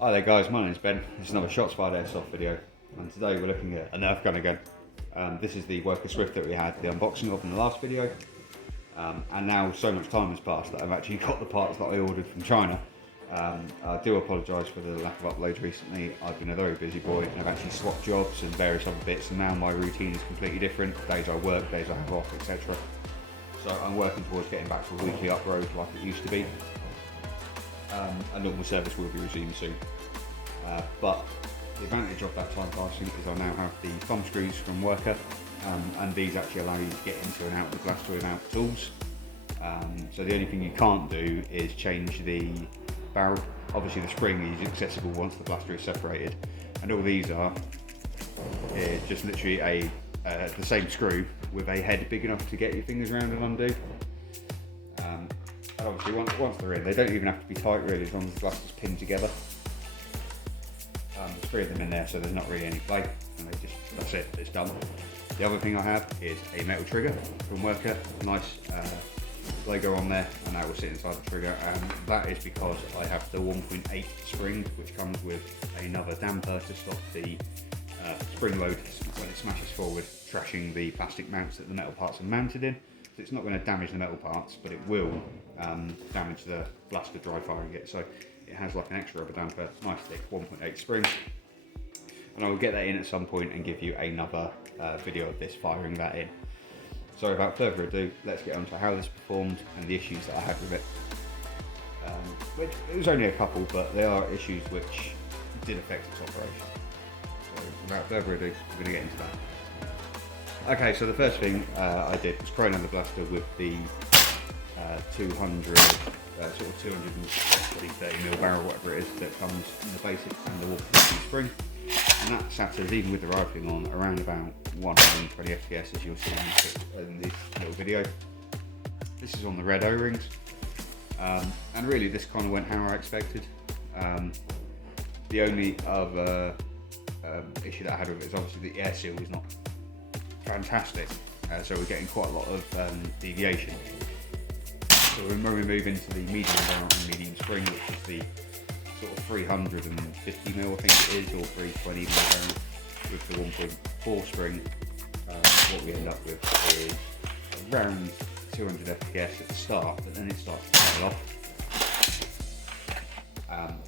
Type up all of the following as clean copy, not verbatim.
Hi there guys, my name's Ben. This is another Shots Fired Airsoft video, and today we're looking at a Nerf gun again. This is the Worker Swift that we had the unboxing of in the last video, and now so much time has passed that I've actually got the parts that I ordered from China. I do apologise for the lack of uploads recently. I've been a very busy boy and I've actually swapped jobs and various other bits, and now my routine is completely different. Days I work, days I have off, etc. So I'm working towards getting back to a weekly upload like it used to be. A normal service will be resumed soon. But the advantage of that time passing is I now have the thumb screws from Worker, and these actually allow you to get into and out of the blaster without tools. So the only thing you can't do is change the barrel. Obviously the spring is accessible once the blaster is separated, and all these are just literally the same screw with a head big enough to get your fingers around and undo. And obviously once they're in, they don't even have to be tight really, as long as the blaster's pinned together. There's 3 of them in there, so there's not really any play, and that's it, it's done. The other thing I have is a metal trigger from Worker, nice logo on there, and that will sit inside the trigger, and that is because I have the 1.8 spring, which comes with another damper to stop the spring load when it smashes forward, trashing the plastic mounts that the metal parts are mounted in. So it's not going to damage the metal parts, but it will damage the blaster dry firing it. So it has like an extra rubber damper, nice thick 1.8 spring, and I will get that in at some point and give you another video of this firing that in. So without further ado, let's get on to how this performed and the issues that I had with it. Which it was only a couple, but they are issues which did affect its operation. So without further ado, we're going to get into that. Okay, so the first thing I did was crane on the blaster with the 200, sort of 230mm barrel, whatever it is, that comes in the basic and the 150 spring. And that sat us, even with the rifling on, around about 120 FPS, as you'll see in this little video. This is on the red O-rings, and really this kind of went how I expected. The only other issue that I had with it is obviously the air seal is not fantastic, so we're getting quite a lot of deviation. So when we move into the medium barrel and medium spring, which is the sort of 350mm, I think it is, or 320mm barrel with the 1.4 spring, what we end up with is around 200 FPS at the start, but then it starts to tail off.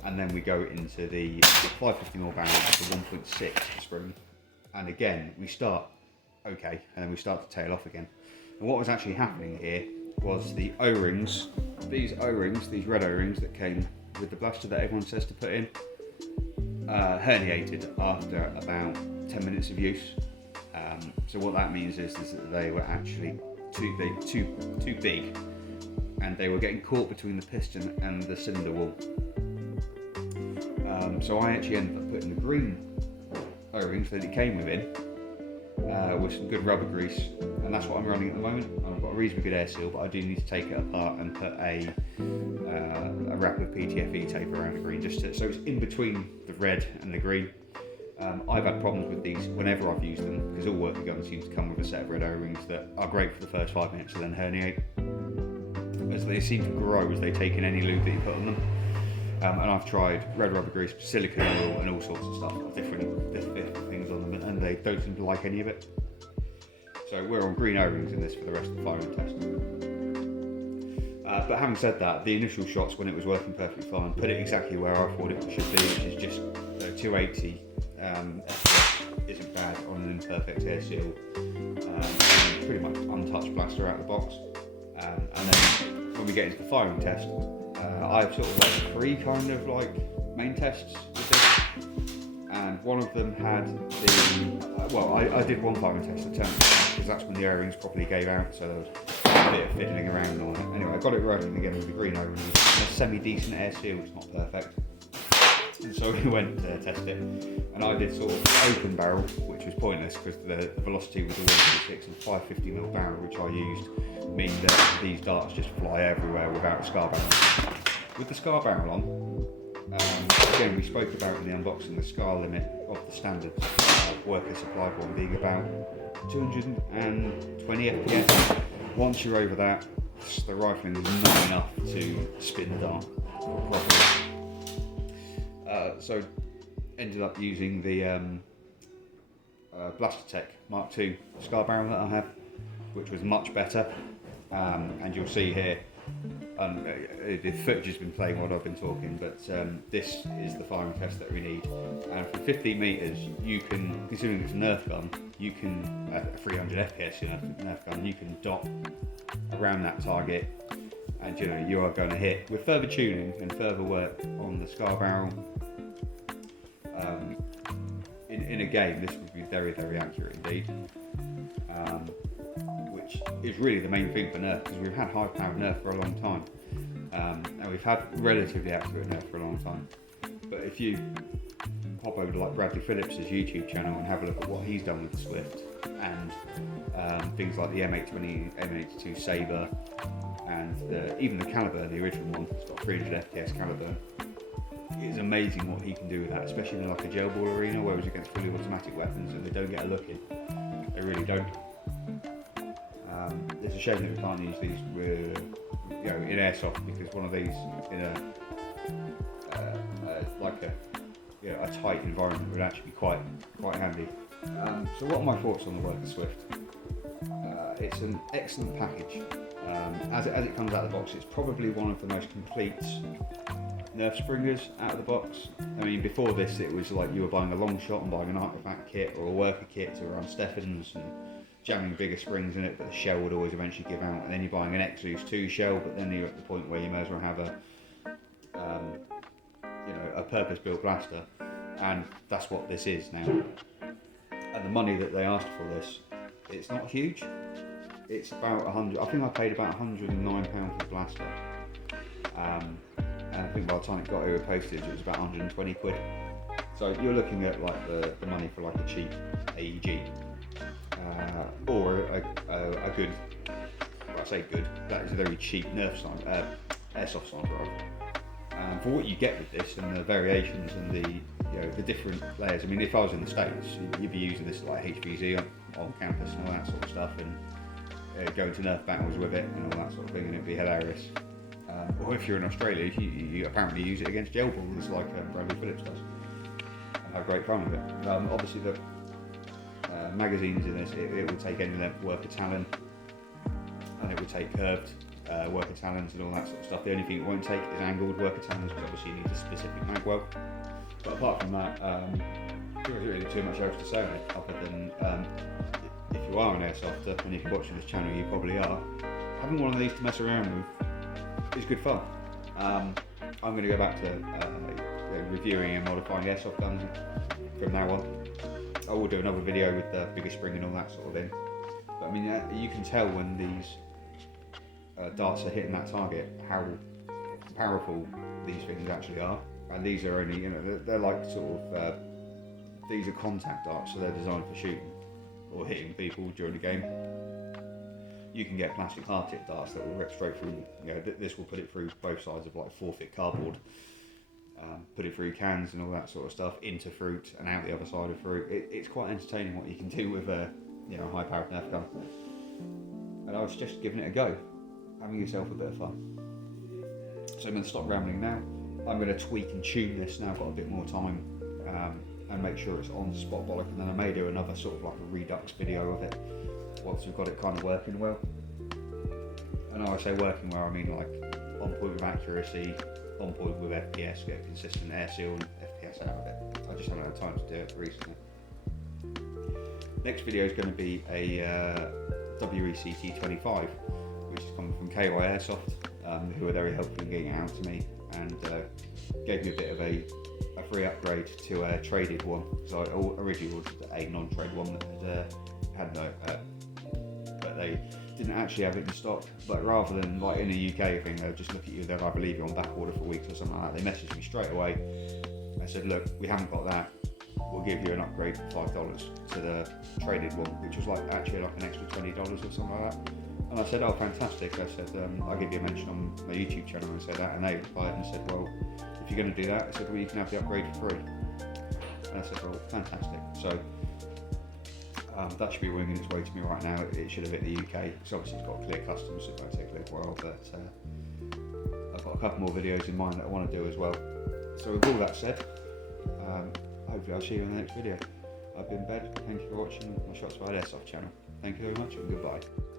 And then we go into the 550mm barrel with the 1.6 spring, and again we start okay, and then we start to tail off again. And what was actually happening here was the O-rings, these red O-rings that came with the blaster that everyone says to put in, herniated after about 10 minutes of use. So what that means is that they were actually too big, and they were getting caught between the piston and the cylinder wall. So I actually ended up putting the green O-rings that it came within with some good rubber grease, and that's what I'm running at the moment. I've got a reasonably good air seal, but I do need to take it apart and put a wrap of PTFE tape around the green, just so it's in between the red and the green. I've had problems with these whenever I've used them, because all Worker guns seem to come with a set of red O-rings that are great for the first 5 minutes and then herniate, as they seem to grow as they take in any lube that you put on them. And I've tried red rubber grease, silicone oil, and all sorts of stuff, different things on them, and they don't seem to like any of it. So we're on green O-rings in this for the rest of the firing test. But having said that, the initial shots, when it was working perfectly fine, put it exactly where I thought it should be, which is just 280 FPS isn't bad on an imperfect air seal, pretty much untouched blaster out of the box. And then when we get into the firing test, I have sort of like 3 kind of like main tests with this, and one of them had I did one firing test at 10, because that's when the O-rings properly gave out, so there was a bit of fiddling around on it. Anyway, I got it running again with the green O-rings, a semi-decent air seal, it's not perfect. And so we went to test it, and I did sort of open barrel, which was pointless because the velocity with the 1.6 and 550mm barrel, which I used, mean that these darts just fly everywhere without a scar barrel. With the scar barrel on, again we spoke about in the unboxing the scar limit of the standard Worker supplied one being about 220 FPS. Once you're over that, the rifling is not enough to spin the dart properly. So ended up using the Blaster Tech Mark II scar barrel that I have, which was much better. And you'll see here, the footage has been playing while I've been talking, but this is the firing test that we need. And for 15 metres, you can, considering it's a Nerf gun, you can, 300 FPS in a Nerf gun, you can dot around that target, and you are going to hit. With further tuning and further work on the scar barrel, in a game, this would be very, very accurate indeed. Which is really the main thing for Nerf, because we've had high-powered Nerf for a long time, and we've had relatively accurate Nerf for a long time. But if you hop over to like Bradley Phillips' YouTube channel and have a look at what he's done with the Swift, and things like the M820, M82 Sabre, and even the Caliburn, the original one, it's got 300 FPS Caliburn. It's amazing what he can do with that, especially in like a gel ball arena, where it's against fully automatic weapons and they don't get a look in. They really don't. It's a shame that we can't use these with, in airsoft, because one of these in a tight environment would actually be quite handy. So what are my thoughts on the Worker Swift? It's an excellent package. As it comes out of the box, it's probably one of the most complete Nerf springers out of the box. I mean, before this, it was like you were buying a long shot and buying an artifact kit or a worker kit to run Steffens and jamming bigger springs in it, but the shell would always eventually give out, and then you're buying an Exodus 2 shell, but then you're at the point where you may as well have a purpose-built blaster, and that's what this is now. And the money that they asked for this, it's not huge. It's about 100. I think I paid about £109 for the blaster, and I think by the time it got over postage, it was about 120 quid. So you're looking at like the money for like a cheap AEG. Or a good, well, I say good, that is a very cheap Nerf airsoft sniper rifle. For what you get with this and the variations and the different layers, I mean, if I was in the States, you'd be using this like HVZ on campus and all that sort of stuff, and going to Nerf battles with it and all that sort of thing, and it'd be hilarious. Or if you're in Australia, you apparently use it against gel balls like Bradley Phillips does, and have great fun with it. Obviously the magazines in this, it will take any length worker talon, and it will take curved worker talons and all that sort of stuff. The only thing it won't take is angled worker talons, because obviously you need a specific mag well. But apart from that, there isn't really too much else to say on it, other than if you are an airsofter, and if you're watching this channel, you probably are, having one of these to mess around with is good fun. I'm going to go back to reviewing and modifying airsoft guns from now on. I will do another video with the bigger spring and all that sort of thing. But I mean, you can tell when these darts are hitting that target how powerful these things actually are. And these are only, they're like sort of, these are contact darts, so they're designed for shooting or hitting people during the game. You can get plastic hard tip darts that will rip straight through, this will put it through both sides of like 4-foot cardboard. Put it through cans and all that sort of stuff, into fruit and out the other side of fruit. It's quite entertaining what you can do with a high-powered Nerf gun. And I was just giving it a go, having yourself a bit of fun. So I'm going to stop rambling now. I'm going to tweak and tune this now I've got a bit more time, and make sure it's on spot bollock, and then I may do another sort of like a redux video of it once we've got it kind of working well. And when I say working well, I mean like on point with accuracy, on point with FPS, get consistent air seal and FPS out of it. I just haven't had time to do it recently. Next video is going to be a WECT25, which is coming from KY Airsoft, who were very helpful in getting it out to me, and gave me a bit of a free upgrade to a traded one, because I originally ordered a non-trade one that had no, but they didn't actually have it in stock. But rather than like in a UK thing, they'll just look at you, they'll either leave you on back order for weeks or something like that. They messaged me straight away and said, look, we haven't got that, we'll give you an upgrade for $5 to the traded one, which was like actually like an extra $20 or something like that. And I said, oh fantastic. I said, I'll give you a mention on my YouTube channel and say that, and they replied and said, well, if you're going to do that, I said, well, you can have the upgrade for free. And I said, well, fantastic. So that should be winging its way to me right now. It should have hit the UK. So obviously it's got clear customs, so it might take a little while, but I've got a couple more videos in mind that I want to do as well. So with all that said, Hopefully I'll see you in the next video. I've been Ben, thank you for watching my Shots by Airsoft channel. Thank you very much and goodbye.